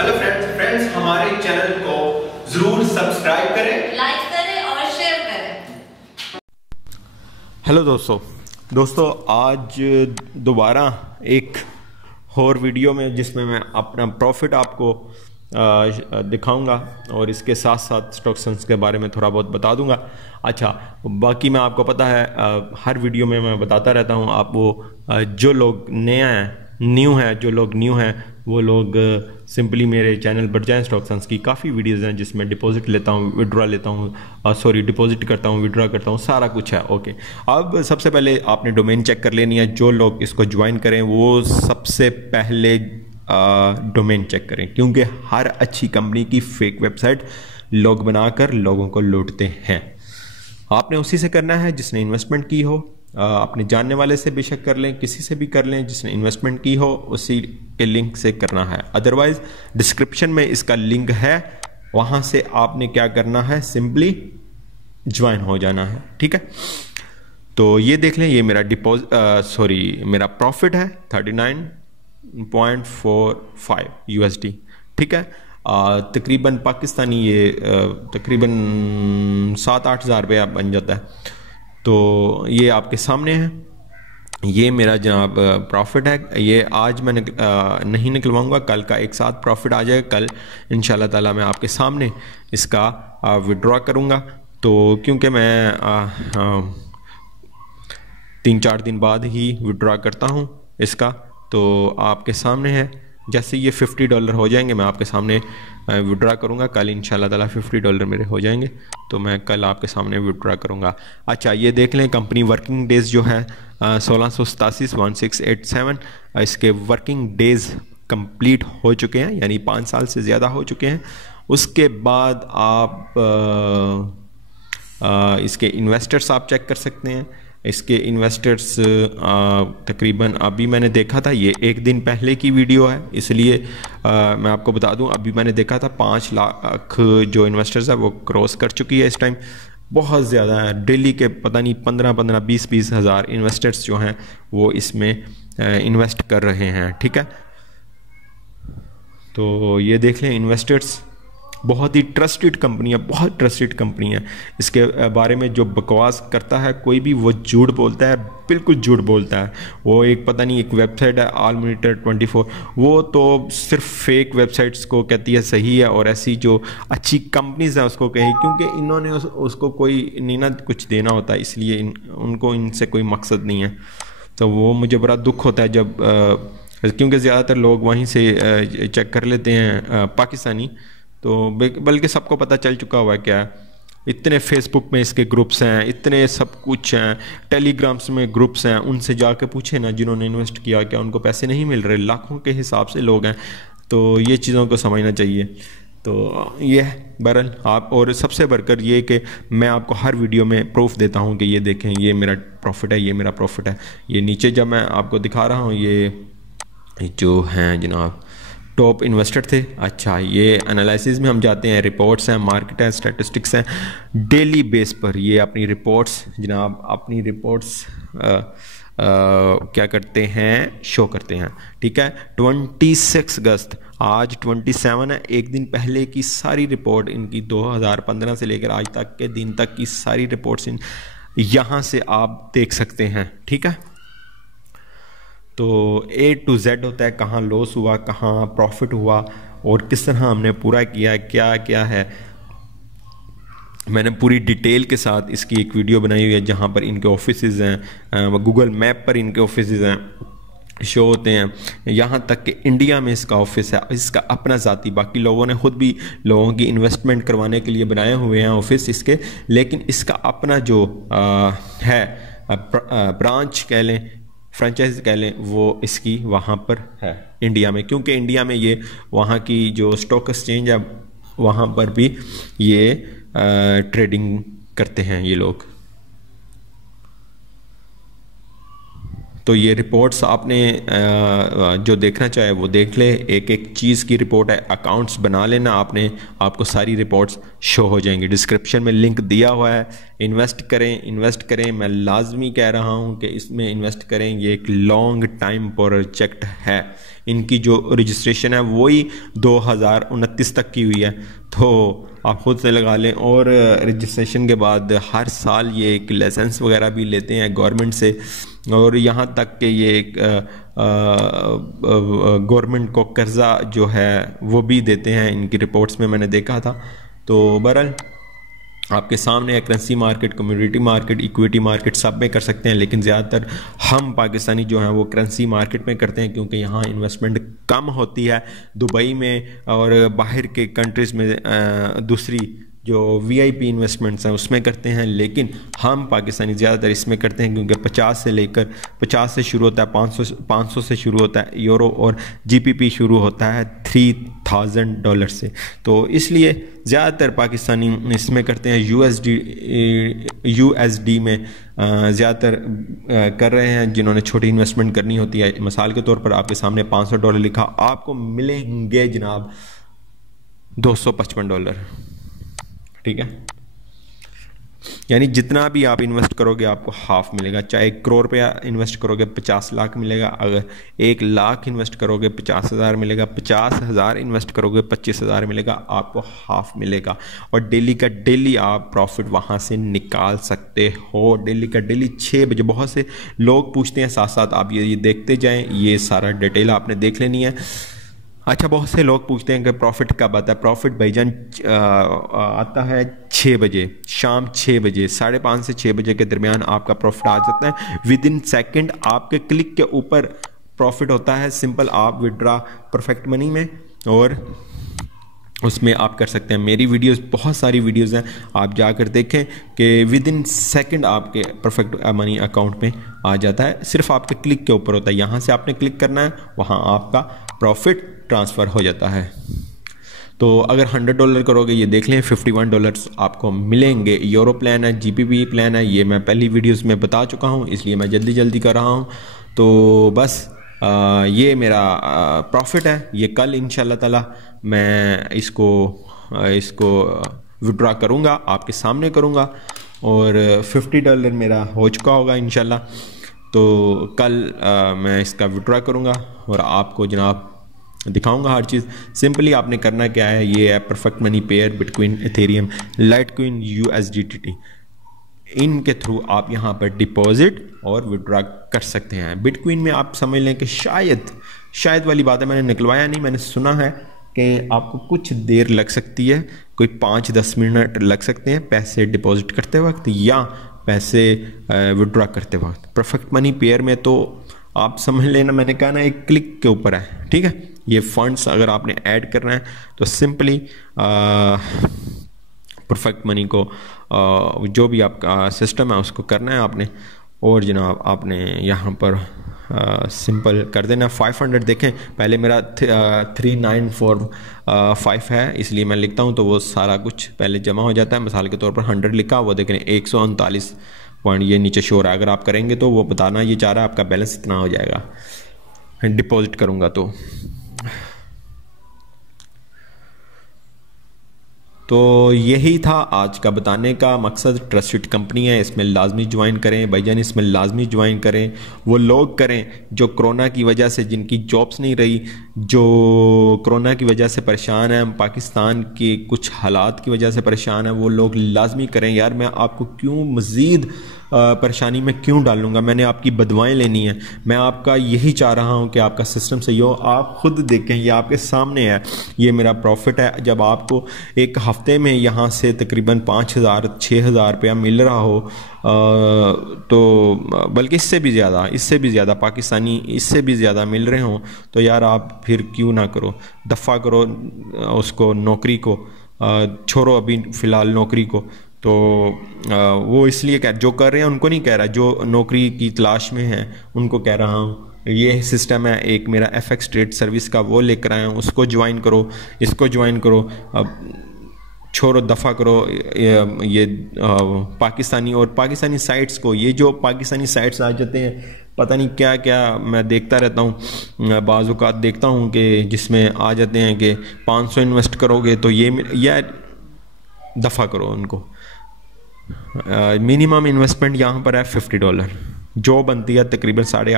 Hello friends हमारे channel को जरूर सब्सक्राइब करें, लाइक करें और शेयर करें। हेलो दोस्तों आज दोबारा एक और वीडियो में जिसमें मैं अपना प्रॉफिट आपको दिखाऊंगा और इसके साथ साथ स्टॉक्स के बारे में थोड़ा बहुत बता दूंगा। अच्छा, बाकी मैं आपको पता है हर वीडियो में मैं बताता रहता हूं। आप वो जो लोग जो लोग न्यू हैं वो लोग सिंपली मेरे चैनल पर जाएं। स्टॉक्स की काफ़ी वीडियोज़ हैं जिसमें डिपॉजिट लेता हूँ, विड्रॉ लेता हूँ, डिपॉजिट करता हूँ, विड्रॉ करता हूँ, सारा कुछ है। ओके, अब सबसे पहले आपने डोमेन चेक कर लेनी है। जो लोग इसको ज्वाइन करें वो सबसे पहले डोमेन चेक करें, क्योंकि हर अच्छी कंपनी की फेक वेबसाइट लोग बनाकर लोगों को लूटते हैं। आपने उसी से करना है जिसने इन्वेस्टमेंट की हो। अपने जानने वाले से बेशक कर लें, किसी से भी कर लें, जिसने इन्वेस्टमेंट की हो उसी के लिंक से करना है। अदरवाइज डिस्क्रिप्शन में इसका लिंक है, वहां से आपने क्या करना है, सिंपली ज्वाइन हो जाना है। ठीक है, तो ये देख लें, ये मेरा मेरा प्रॉफिट है 39.45 USD। ठीक है, तकरीबन पाकिस्तानी ये तकरीबन 7-8 हज़ार रुपया बन जाता है। तो ये आपके सामने है, ये मेरा जनाब प्रॉफिट है। ये आज मैं नहीं निकलवाऊंगा, कल का एक साथ प्रॉफिट आ जाएगा। कल इंशाल्लाह ताला मैं आपके सामने इसका विड्रॉ करूंगा। तो क्योंकि मैं 3-4 दिन बाद ही विड्रॉ करता हूं इसका, तो आपके सामने है। जैसे ये $50 हो जाएंगे मैं आपके सामने विड्रॉ करूंगा। कल इंशाल्लाह ताला $50 मेरे हो जाएंगे, तो मैं कल आपके सामने विड्रॉ करूंगा। अच्छा, ये देख लें, कंपनी वर्किंग डेज जो है 1687 इसके वर्किंग डेज कंप्लीट हो चुके हैं, यानी 5 साल से ज़्यादा हो चुके हैं। उसके बाद आप इसके इन्वेस्टर्स आप चेक कर सकते हैं। इसके इन्वेस्टर्स तकरीबन अभी मैंने देखा था, ये एक दिन पहले की वीडियो है, इसलिए मैं आपको बता दूं, अभी मैंने देखा था 5 लाख जो इन्वेस्टर्स है वो क्रॉस कर चुकी है इस टाइम। बहुत ज़्यादा है, डेली के पता नहीं 15-15, 20-20 हज़ार इन्वेस्टर्स जो हैं वो इसमें इन्वेस्ट कर रहे हैं। ठीक है, तो ये देख लें, इन्वेस्टर्स बहुत ही ट्रस्टेड कंपनी है, बहुत ट्रस्टेड कंपनी है। इसके बारे में जो बकवास करता है कोई भी, वो झूठ बोलता है, बिल्कुल झूठ बोलता है। वो एक पता नहीं एक वेबसाइट है ऑल मॉनिटर 24, वो तो सिर्फ फेक वेबसाइट्स को कहती है सही है, और ऐसी जो अच्छी कंपनीज हैं उसको कही, क्योंकि इन्होंने उसको कोई नहीं ना कुछ देना होता, इसलिए उनको इनसे कोई मकसद नहीं है। तो वो मुझे बड़ा दुख होता है जब क्योंकि ज़्यादातर लोग वहीं से चेक कर लेते हैं पाकिस्तानी, तो बल्कि सबको पता चल चुका हुआ है क्या। इतने फेसबुक में इसके ग्रुप्स हैं, इतने सब कुछ हैं, टेलीग्राम्स में ग्रुप्स हैं, उनसे जाके पूछे ना जिन्होंने इन्वेस्ट किया, क्या उनको पैसे नहीं मिल रहे। लाखों के हिसाब से लोग हैं, तो ये चीज़ों को समझना चाहिए। तो ये बहरहाल आप, और सबसे बढ़कर ये कि मैं आपको हर वीडियो में प्रूफ देता हूँ कि ये देखें, ये मेरा प्रॉफिट है, ये मेरा प्रॉफिट है। ये नीचे जब मैं आपको दिखा रहा हूँ, ये जो हैं जनाब टॉप इन्वेस्टर थे। अच्छा, ये एनालिसिस में हम जाते हैं, रिपोर्ट्स हैं, मार्केट है, स्टैटिस्टिक्स हैं, डेली बेस पर ये अपनी रिपोर्ट्स जनाब अपनी रिपोर्ट्स क्या करते हैं, शो करते हैं। ठीक है, 26 अगस्त, आज 27 है, एक दिन पहले की सारी रिपोर्ट इनकी 2015 से लेकर आज तक के दिन तक की सारी रिपोर्ट्स यहाँ से आप देख सकते हैं। ठीक है, तो A to Z होता है, कहाँ लॉस हुआ, कहाँ प्रॉफिट हुआ, और किस तरह हमने पूरा किया, क्या क्या है। मैंने पूरी डिटेल के साथ इसकी एक वीडियो बनाई हुई है, जहाँ पर इनके ऑफिसेज हैं, गूगल मैप पर इनके ऑफिसेज हैं, शो होते हैं। यहाँ तक कि इंडिया में इसका ऑफिस है, इसका अपना ज़ाती, बाकी लोगों ने खुद भी लोगों की इन्वेस्टमेंट करवाने के लिए बनाए हुए हैं ऑफिस इसके, लेकिन इसका अपना जो है ब्रांच कह लें, फ्रेंचाइज कह लें, वो इसकी वहाँ पर है इंडिया में, क्योंकि इंडिया में ये वहाँ की जो स्टॉक एक्सचेंज है वहाँ पर भी ये ट्रेडिंग करते हैं ये लोग। तो ये रिपोर्ट्स आपने जो देखना चाहे वो देख ले, एक एक चीज़ की रिपोर्ट है, अकाउंट्स बना लेना आपने, आपको सारी रिपोर्ट्स शो हो जाएंगी। डिस्क्रिप्शन में लिंक दिया हुआ है, इन्वेस्ट करें, मैं लाजमी कह रहा हूँ कि इसमें इन्वेस्ट करें। ये एक लॉन्ग टाइम प्रोजेक्ट है, इनकी जो रजिस्ट्रेशन है वही 2029 तक की हुई है, तो आप खुद से लगा लें। और रजिस्ट्रेशन के बाद हर साल ये एक लाइसेंस वगैरह भी लेते हैं गवर्नमेंट से, और यहाँ तक कि ये एक गवर्नमेंट को कर्जा जो है वो भी देते हैं, इनकी रिपोर्ट्स में मैंने देखा था। तो बहरहाल आपके सामने है, currency market, community market, equity market सब में कर सकते हैं, लेकिन ज़्यादातर हम पाकिस्तानी जो हैं वो करेंसी मार्केट में करते हैं, क्योंकि यहाँ इन्वेस्टमेंट कम होती है। दुबई में और बाहर के कंट्रीज़ में दूसरी जो वीआईपी इन्वेस्टमेंट्स हैं उसमें करते हैं, लेकिन हम पाकिस्तानी ज़्यादातर इसमें करते हैं, क्योंकि 50 से शुरू होता है, 500 से शुरू होता है यूरो, और जीपीपी शुरू होता है $3000 से। तो इसलिए ज़्यादातर पाकिस्तानी इसमें करते हैं। यूएसडी में ज़्यादातर कर रहे हैं जिन्होंने छोटी इन्वेस्टमेंट करनी होती है। मिसाल के तौर पर आपके सामने $500 लिखा, आपको मिलेंगे जनाब $255, ठीक है। यानी जितना भी आप इन्वेस्ट करोगे आपको हाफ मिलेगा। चाहे 1 करोड़ रुपया इन्वेस्ट करोगे 50 लाख मिलेगा, अगर 1 लाख इन्वेस्ट करोगे 50,000 मिलेगा, 50,000 इन्वेस्ट करोगे 25,000 मिलेगा, आपको हाफ मिलेगा। और डेली का डेली आप प्रॉफिट वहाँ से निकाल सकते हो, डेली का डेली 6 बजे। बहुत से लोग पूछते हैं, साथ साथ आप ये देखते जाएँ, ये सारा डिटेल आपने देख लेनी है। अच्छा, बहुत से लोग पूछते हैं कि प्रॉफिट कब आता है। प्रॉफिट भाईजान आता है 6 बजे, शाम 6 बजे, 5:30 से 6 बजे के दरमियान आपका प्रॉफिट आ जाता है। विद इन सेकेंड आपके क्लिक के ऊपर प्रॉफिट होता है। सिंपल, आप विड्रा परफेक्ट मनी में, और उसमें आप कर सकते हैं। मेरी वीडियोस, बहुत सारी वीडियोस हैं, आप जाकर देखें कि विद इन सेकेंड आपके परफेक्ट मनी अकाउंट में आ जाता है। सिर्फ आपके क्लिक के ऊपर होता है, यहाँ से आपने क्लिक करना है, वहाँ आपका प्रॉफिट ट्रांसफ़र हो जाता है। तो अगर $100 करोगे, ये देख लें $51 आपको मिलेंगे। यूरो प्लान है, जीपीपी प्लान है, ये मैं पहली वीडियोस में बता चुका हूँ, इसलिए मैं जल्दी कर रहा हूँ। तो बस ये मेरा प्रॉफिट है। ये कल इंशाल्लाह ताला मैं इसको विड्रॉ करूँगा, आपके सामने करूँगा, और $50 मेरा हो चुका होगा इंशाल्लाह। तो कल मैं इसका विड्रॉ करूँगा और आपको जनाब दिखाऊंगा हर चीज़। सिंपली आपने करना क्या है, ये है perfect money pair between Ethereum, Litecoin, USDT। इनके थ्रू आप यहाँ पर डिपॉजिट और विड्रॉ कर सकते हैं। बिटकॉइन में आप समझ लें कि शायद वाली बात है, मैंने निकलवाया नहीं, मैंने सुना है कि आपको कुछ देर लग सकती है, कोई 5-10 मिनट लग सकते हैं पैसे डिपॉजिट करते वक्त या पैसे विड्रॉ करते वक्त। परफेक्ट मनी पेयर में तो आप समझ लेना, मैंने कहा ना, एक क्लिक के ऊपर है, ठीक है। ये फंड्स अगर आपने ऐड करना है तो सिंपली परफेक्ट मनी को जो भी आपका सिस्टम है उसको करना है आपने, और जनाब आपने यहाँ पर सिंपल कर देना। 500 देखें, पहले मेरा 3945 है, इसलिए मैं लिखता हूँ तो वो सारा कुछ पहले जमा हो जाता है। मिसाल के तौर पर 100 लिखा, वो देखें 139 पॉइंट ये नीचे शो रहा है। अगर आप करेंगे तो वो बताना ये चाह रहा है आपका बैलेंस इतना हो जाएगा, डिपॉजिट करूँगा तो यही था आज का बताने का मकसद। ट्रस्टेड कंपनी है, इसमें लाजमी ज्वाइन करें भाईजान, इसमें लाजमी ज्वाइन करें। वो लोग करें जो कोरोना की वजह से, जिनकी जॉब्स नहीं रही, जो कोरोना की वजह से परेशान है, पाकिस्तान के कुछ हालात की वजह से परेशान है, वो लोग लाजमी करें। यार मैं आपको क्यों मज़ीद परेशानी में क्यों डालूंगा, मैंने आपकी बदवाएं लेनी है। मैं आपका यही चाह रहा हूं कि आपका सिस्टम सही हो। आप खुद देखें, ये आपके सामने है, ये मेरा प्रॉफिट है। जब आपको एक हफ्ते में यहाँ से तकरीबन 5,000-6,000 रुपया मिल रहा हो, तो बल्कि इससे भी ज़्यादा पाकिस्तानी इससे भी ज़्यादा मिल रहे हों, तो यार आप फिर क्यों ना करो, दफ़ा करो उसको, नौकरी को छोड़ो अभी फ़िलहाल नौकरी को। तो वो इसलिए जो कर रहे हैं उनको नहीं कह रहा, जो नौकरी की तलाश में हैं उनको कह रहा हूँ। ये सिस्टम है एक मेरा FX ट्रेड सर्विस का, वो लेकर आया हूँ, उसको ज्वाइन करो, इसको ज्वाइन करो। अब छोड़ो, दफ़ा करो ये पाकिस्तानी साइट्स को। ये जो पाकिस्तानी साइट्स आ जाते हैं, पता नहीं क्या क्या मैं देखता रहता हूँ, बाज़ औक़ात देखता हूँ कि जिसमें आ जाते हैं कि 500 इन्वेस्ट करोगे तो ये, यार दफ़ा करो उनको। मिनिमम इन्वेस्टमेंट यहाँ पर है $50, जो बनती है तकरीबन 8.5